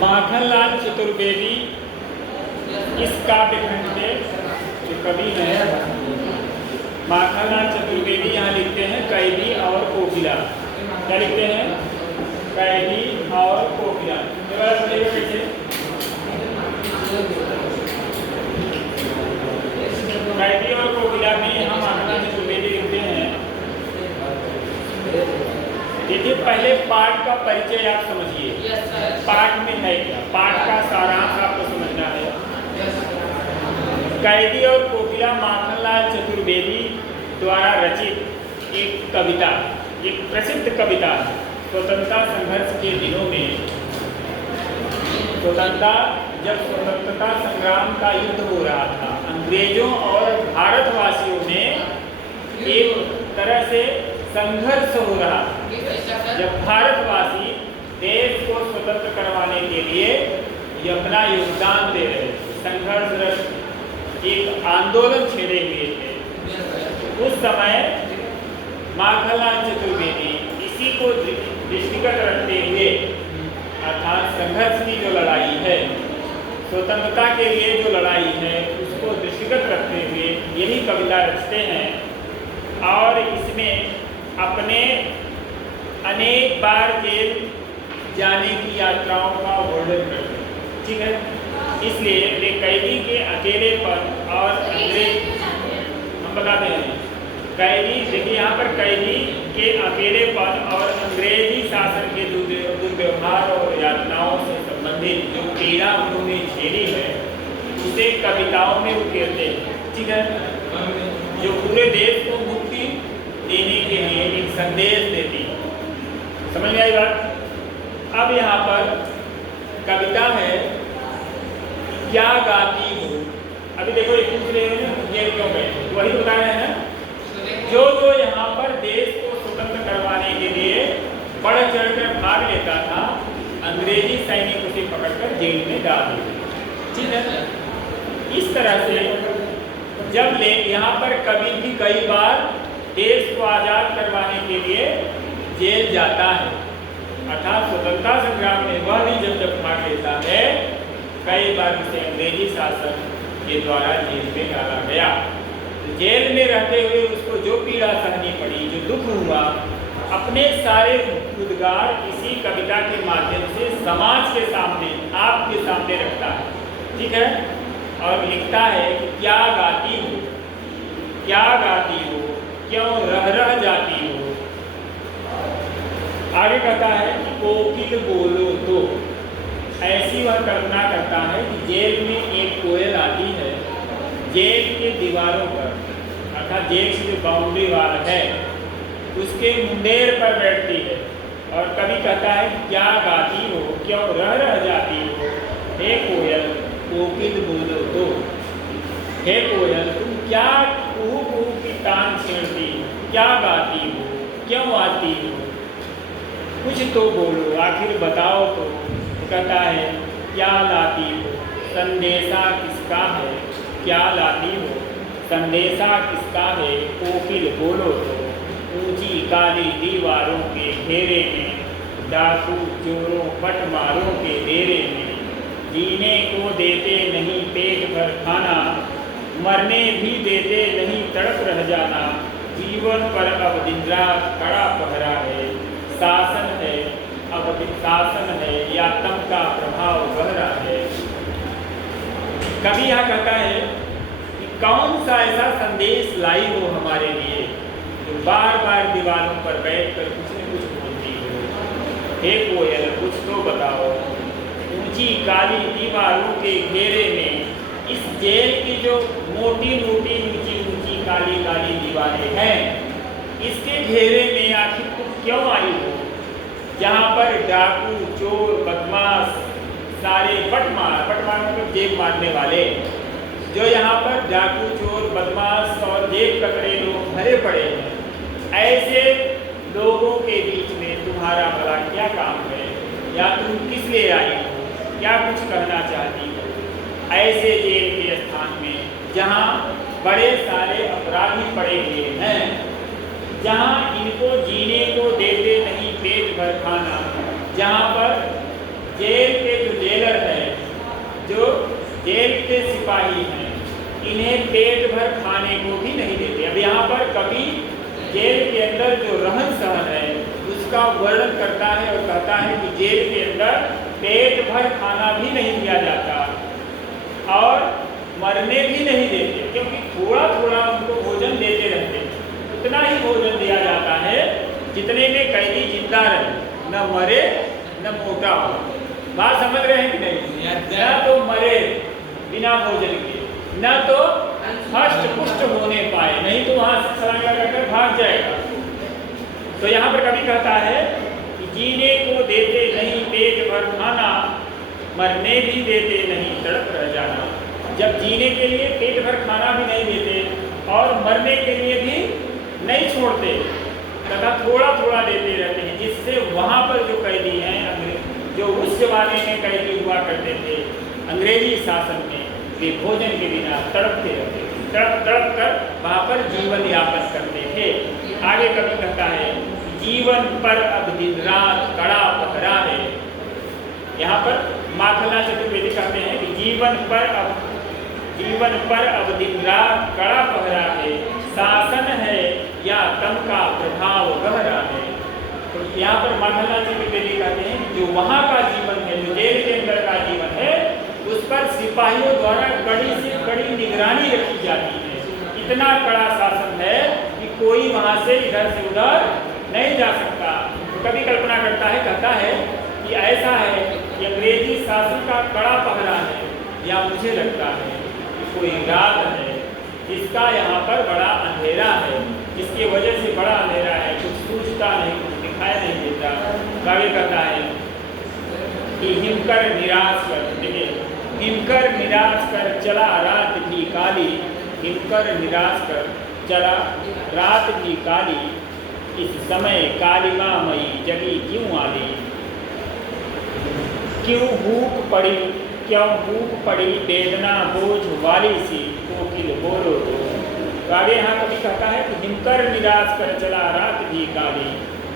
माखनलाल चतुर्वेदी इस काव्य खंड के जो कवि हैं, माखनलाल चतुर्वेदी यहाँ लिखते हैं कैदी और कोकिला। क्या लिखते हैं? कैदी और कोकिला। कैसे? कैदी और कोकिला में हम माखनलाल चतुर्वेदी लिखते हैं। देखिए, पहले पाठ का परिचय आप समझिए। पाठ में है क्या? पाठ का सारांश आपको समझना है। कैदी और कोकिला माखनलाल चतुर्वेदी द्वारा रचित एक कविता, एक प्रसिद्ध कविता है। स्वतंत्रता संघर्ष के दिनों में, जब स्वतंत्रता संग्राम का युद्ध हो रहा था, अंग्रेजों और भारतवासियों में एक तरह से संघर्ष हो रहा था। जब भारतवासी देश को स्वतंत्र करवाने के लिए अपना योगदान दे रहे थे, संघर्ष एक आंदोलन छेड़े हुए थे, उस समय माखनलाल चतुर्वेदी इसी को दृष्टिगत रखते हुए, अर्थात संघर्ष की जो लड़ाई है, स्वतंत्रता के लिए जो लड़ाई है, उसको दृष्टिगत रखते हुए यही कविता रचते हैं। और इसमें अपने अनेक बार जेल जाने की यात्राओं का वर्णन करते हैं। ठीक है, इसलिए वे कैदी के अकेलेपन और अंग्रेज, हम बताते हैं कैदी, देखिए यहाँ पर कैदी के अकेलेपन और अंग्रेजी शासन के दुर्व्यवहार और यातनाओं से संबंधित जो पीड़ा उन्होंने झेली है, उसे कविताओं में उकेरते हैं। ठीक है, जो पूरे देश को मुक्ति देने के लिए एक संदेश देती है। समझ में आई बात? अब यहाँ पर कविता है क्या गाती हो। अभी देखो, ये पूछ रहे हैं ये क्यों गए, वही बता रहे हैं जो यहाँ पर देश को स्वतंत्र करवाने के लिए बढ़ चढ़कर भाग लेता था, अंग्रेजी सैनिक उसे पकड़कर जेल में डाल दिए। ठीक है, इस तरह से जब यहाँ पर कवि भी कई बार देश को आजाद करवाने के लिए जेल जाता है, अर्थात स्वतंत्रता संग्राम में वह भी जब भाग लेता है, कई बार उसे अंग्रेजी शासन के द्वारा जेल में डाला गया। तो जेल में रहते हुए उसको जो पीड़ा सहनी पड़ी, जो दुख हुआ, अपने सारे उद्गार इसी कविता के माध्यम से समाज के सामने, आपके सामने रखता है। ठीक है, और लिखता है कि क्या गाती हो, क्या गाती हो, क्यों रह जाती हो। आगे कहता है कि कोकिल बोलो तो। ऐसी वह कल्पना करता है कि जेल में एक कोयल आती है, जेल के दीवारों पर, अर्थात जेल की जो बाउंड्री वाल है, उसके मुंडेर पर बैठती है, और कभी कहता है क्या गाती हो, क्यों रह जाती हो। हे कोयल, कोकिल बोलो तो। हे कोयल, तुम क्या कुहू कुहू की तान छेड़ती हो, क्या गाती हो, क्यों आती हो, कुछ तो बोलो, आखिर बताओ तो। कहता है क्या लाती हो, संदेशा किसका है, क्या लाती हो, संदेशा किसका है, कोकिल बोलो तो। ऊंची काली दीवारों के घेरे में, डाकू चोरों बटमारों के डेरे में, जीने को देते नहीं पेट भर खाना, मरने भी देते नहीं तड़प रह जाना। जीवन पर अब दिन रात कड़ा पहरा है, शासन है अब शासन है, या तम का प्रभाव गहरा है। कभी यहाँ कहता है कि कौन सा ऐसा संदेश लाई हो हमारे लिए, जो बार बार दीवारों पर बैठकर कुछ न कुछ बोलती हो। हे कोयल, कुछ तो बताओ। ऊंची काली दीवारों के घेरे में, इस जेल की जो मोटी मोटी ऊंची ऊंची काली काली दीवारें हैं, इसके घेरे में आखिर तुम क्यों आई हो, जहाँ पर डाकू चोर बदमाश सारे बटमार मतलब जेब मारने वाले, जो यहाँ पर डाकू चोर बदमाश और जेब कतरे लोग भरे पड़े हैं, ऐसे लोगों के बीच में तुम्हारा भला क्या काम है, या तुम किस लिए आई हो, क्या कुछ कहना चाहती हो। ऐसे जेल के स्थान में जहाँ बड़े सारे अपराधी पड़े हुए हैं, जहाँ इनको जीने को देते नहीं पेट भर खाना, जहाँ पर जेल के जो जेलर हैं, जो जेल के सिपाही हैं, इन्हें पेट भर खाने को भी नहीं देते। अब यहाँ पर कवि जेल के अंदर जो रहन सहन है उसका वर्णन करता है और कहता है कि जेल के अंदर पेट भर खाना भी नहीं दिया जाता और मरने भी नहीं देते, क्योंकि थोड़ा थोड़ा उनको भोजन देते रहते हैं। उतना ही भोजन दिया जाता है जितने में कैदी जिंदा रहे, न मरे न मोटा हो। बात समझ रहे हैं कि नहीं? न तो मरे बिना भोजन के, न तो हष्ट पुष्ट होने पाए, नहीं तो वहां से छलांग लगाकर भाग जाएगा। तो यहाँ पर कवि कहता है कि जीने को देते नहीं पेट भर खाना, मरने भी देते नहीं तड़प रह जाना। जब जीने के लिए पेट भर खाना भी नहीं देते और मरने के लिए भी नहीं छोड़ते तथा थोड़ा थोड़ा देते रहते हैं, जिससे वहाँ पर जो कैदी हैं, जो उस जमाने में कैदी हुआ करते थे अंग्रेजी शासन में, वे भोजन के बिना तड़पते रहते थे, तड़प तड़प कर वहाँ पर जीवन यापन करते थे। आगे कभी कहता है जीवन पर अब दिन रात कड़ा पहरा है। यहाँ पर माखनलाल चतुर्वेदी कहते हैं कि जीवन पर अब दिन रात कड़ा पहरा है, शासन है या तम का प्रभाव गहरा है। तो यहाँ पर माखनलाल चतुर्वेदी कहते हैं जो वहाँ का जीवन है, जो जेल के अंदर का जीवन है, उस पर सिपाहियों द्वारा कड़ी से कड़ी निगरानी रखी जाती है। इतना कड़ा शासन है कि कोई वहाँ से इधर से उधर नहीं जा सकता। तो कभी कल्पना करता है, कहता है कि ऐसा है कि अंग्रेजी शासन का कड़ा पहरा है, या मुझे लगता है कि कोई रात है जिसका यहाँ पर बड़ा अंधेरा है, जिसकी वजह से बड़ा अंधेरा है, कुछ सूझता नहीं, कुछ दिखाई नहीं देता। आगे कहता है कि हिमकर निराश कर, देखिए हिमकर निराश कर चला रात भी काली, हिमकर निराश कर चला रात भी काली, इस समय कालिमा मई जगी क्यों आली, क्यों भूख पड़ी वेदना बोझ वाली सी, कोकिल बोलो तो। आगे यहाँ कभी कहता है कि हिमकर निराश कर चला रात भी काली,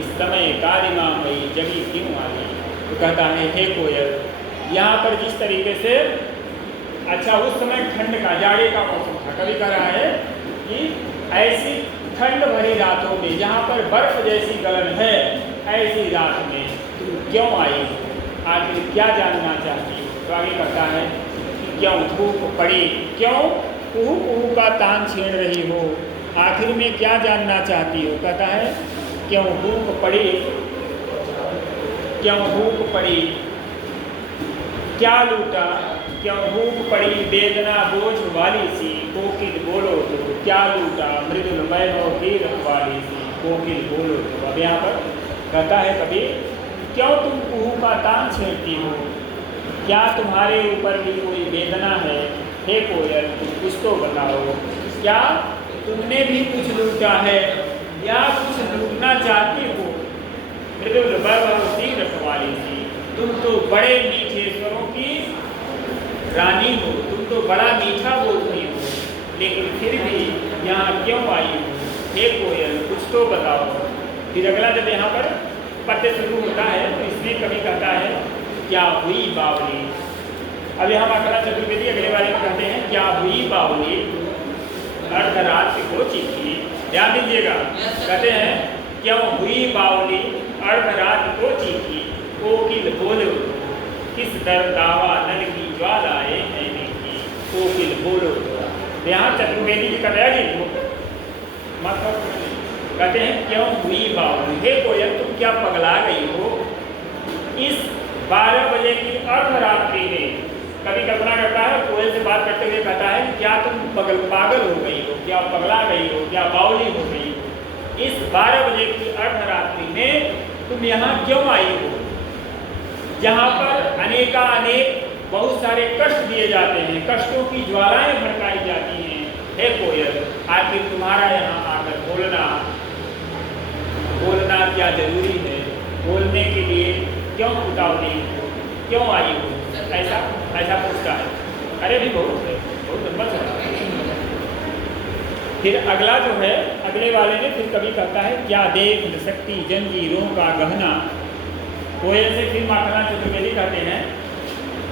इस समय कालिमा मई जगी क्यों आली। तो कहता है हे कोयल, यहाँ पर जिस तरीके से, अच्छा उस समय ठंड का, जाड़े का मौसम था, कभी कह रहा है कि ऐसी ठंड भरी रातों में जहाँ पर बर्फ जैसी गलन है, ऐसी रात में तुम क्यों आई, आखिर क्या जानना चाहती हो। तो आगे कहता है कि क्यों धूप पड़ी, क्यों कुहू कुहू का तान छेड़ रही हो, आखिर में क्या जानना चाहती हो। कहता है क्यों धूप पड़ी क्या लूटा, क्यों भूख पड़ी वेदना बोझ वाली सी, कोकिल बोलो तो क्या लूटा मृदुल वैभव की रखवाली सी, कोकिल बोलो तो। अब यहाँ पर कहता है कभी क्यों तुम कुहू का तान छेड़ती हो, क्या तुम्हारे ऊपर भी कोई वेदना है, हे कोयल तुम कुछ तो बताओ, क्या तुमने भी कुछ लूटा है या कुछ लूटना चाहती हो। मृदुल वैभव की रखवाली सी, तुम तो बड़े मीठे स्वरों की रानी हो, तुम तो बड़ा मीठा बोलती हो, लेकिन फिर भी यहाँ क्यों आई हो, हे कोयल कुछ तो बताओ। फिर अगला जब यहाँ पर पद्य शुरू होता है तो इसमें कभी कहता है क्या हुई बावली। अब यहाँ माखनलाल चतुर्वेदी अगले वाले में कहते हैं क्या हुई बावली अर्धरात्रि को चीखी। ध्यान दीजिएगा, कहते हैं क्यों हुई बावली अर्धरात्रि को चीखी, कोकिल बोलो किस दर दावा नल की ज्वालाए नैने की, कोकिल बोलो तो। यहाँ चतुर्वेदी जी कहते हैं कि मतलब कहते हैं क्यों हुई बावली, हे कोयल तुम क्या पगला गई हो इस 12 बजे की अर्धरात्रि में। कभी कल्पना करता है कोयल से बात करते हुए कहता है क्या तुम पागल हो गई हो, क्या पगला गई हो, क्या बावली हो गई हो, इस 12 बजे की अर्धरात्रि में तुम यहाँ क्यों आई हो, जहाँ पर अनेक बहुत सारे कष्ट दिए जाते हैं, कष्टों की ज्वालाएं भड़काई जाती हैं। हे कोयल आखिर तुम्हारा यहाँ आकर बोलना क्या जरूरी है, बोलने के लिए क्यों उतावली हो, क्यों आई हो, ऐसा पूछता है। अरे भी बहुत लंबा है। फिर अगला जो है, अगले वाले में फिर कभी कहता है क्या देख न सकती जंजीरों का गहना, कोयल से फिर माखनलाल चतुर्वेदी कहते हैं,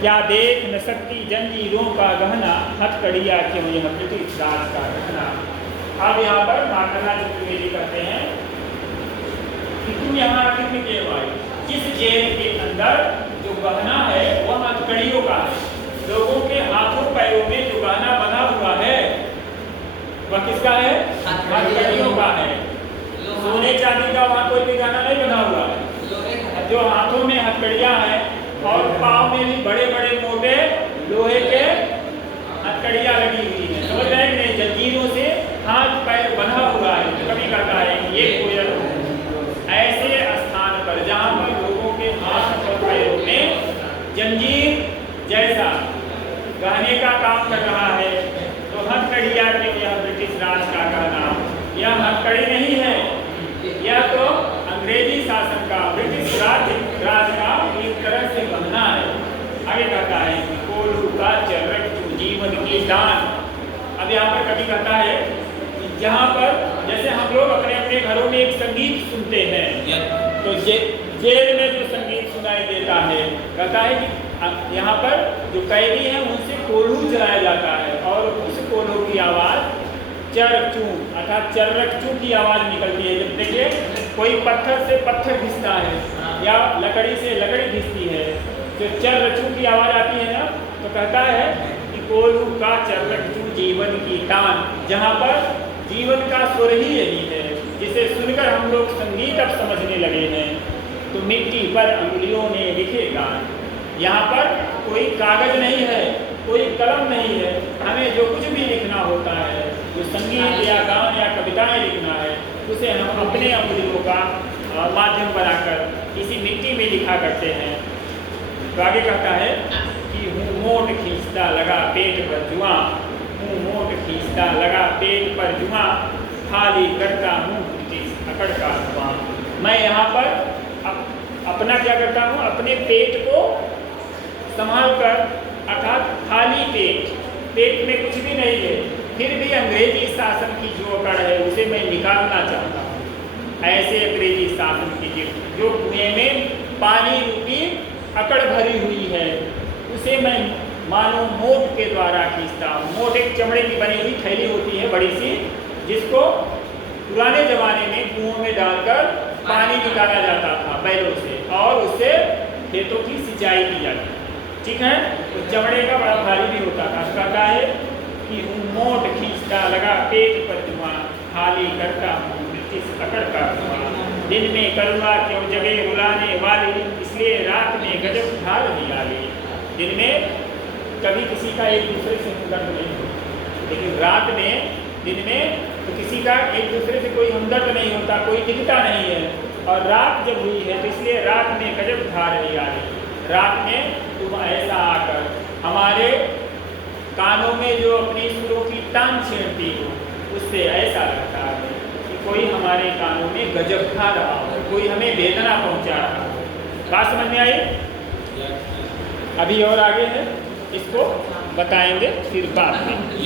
क्या देख न सकती जंजीरों का गहना, हथकड़िया क्यों यह ब्रिटिश राज का रखना। अब यहाँ पर माखनलाल चतुर्वेदी कहते हैं कि तुम यहाँ कितने जेल आए, जिस जेल के अंदर जो गहना है वह हथकड़ियों का है। लोगों के हाथों पैरों में जो गहना बना हुआ है वह किसका है? हथकड़ियों का है। सोने चांदी का वहाँ कोई भी गहना नहीं बना हुआ है। जो हाथों में हथकड़ियाँ हैं और पाँव में भी बड़े बड़े मोटे लोहे के हथकड़ियाँ लगी हुई है। समझ रहे हैं कि नहीं? जंजीरों से हाथ पैर बंधा हुआ है। तो कभी कहता है ये कोयल ऐसे स्थान पर जहाँ पर लोगों के हाथ और पैरों में जंजीर जैसा गहने का काम कर रहा है, तो हथकड़ियाँ क्यों यह ब्रिटिश राज का कहना। यह हथकड़ी नहीं है, यह तो अंग्रेजी शासन का, ब्रिटिश राज का एक तरह से कहना है। आगे कहता है कि कोल्हू का चरक जीवन की दान। अब यहाँ पर कभी कहता है कि जहाँ पर जैसे हम लोग अपने अपने घरों में एक संगीत सुनते हैं, तो जेल में जो संगीत सुनाई देता है, कहता है कि यहाँ पर जो कैदी हैं उनसे कोल्हू चलाया जाता है और उस कोल्हू की आवाज़ चरकचू अर्थात चर्रकचू की आवाज़ निकलती है। जब देखिए कोई पत्थर से पत्थर घिसता है या लकड़ी से लकड़ी घिसती है, तो चर्रकचू की आवाज़ आती है ना, तो कहता है कि कोल्हू का चर्रकचू जीवन की तान। जहाँ पर जीवन का स्वर ही यही है, जिसे सुनकर हम लोग संगीत अब समझने लगे हैं। तो मिट्टी पर अंगुलियों ने लिखे गान। यहाँ पर कोई कागज नहीं है, कोई कलम नहीं है। हमें जो कुछ भी लिखना होता है, जो संगीत या गान या कविताएं लिखना है, उसे हम अपने अंगुलियों का माध्यम बनाकर किसी मिट्टी में लिखा करते हैं। तो आगे कहता है कि हूँ मोट खींचता लगा पेट पर जुआ, हूँ मोट खींचता लगा पेट पर जुआ, खाली करता हूँ ब्रिटिश अकड़ का धुआं। मैं यहाँ पर अपना क्या करता हूँ, अपने पेट को संभाल कर, अर्थात खाली पेट में कुछ भी नहीं है, फिर भी अंग्रेजी शासन की जो अकड़ है उसे मैं निकालना चाहता हूँ। ऐसे अंग्रेजी शासन की जो कुएं में पानी रूपी अकड़ भरी हुई है, उसे मैं मानो मोट के द्वारा खींचता हूँ। मोट एक चमड़े की बनी हुई थैली होती है बड़ी सी, जिसको पुराने जमाने में कुओं में डालकर पानी निकाला जाता था बैलों से, और उससे खेतों की सिंचाई की जाती थी। ठीक है, तो चमड़े का बड़ा भारी भी होता था। कहता है कि मोट खींचता लगा पेट पर जुआ, खाली करता हूँ ब्रिटिश अकड़ का धुआं। दिन में करुणा क्यों जगे रुलाने वाली, इसलिए रात में गजब ढाल निकाली। दिन में कभी किसी का एक दूसरे से हमदर्द नहीं होता, लेकिन रात में, दिन में तो किसी का एक दूसरे से कोई हमदर्द नहीं होता, कोई दिखता नहीं है। और रात जब हुई है तो इसलिए रात में गजब ढाल निकाली। रात में तुम ऐसा आकर हमारे कानों में जो अपनी सुरों की तान छेड़ती हो, उससे ऐसा लगता है कि कोई हमारे कानों में गजब खा रहा हो, कोई हमें वेदना पहुंचा रहा हो। बात समझ में आई? अभी और आगे है, इसको बताएंगे फिर बाद में।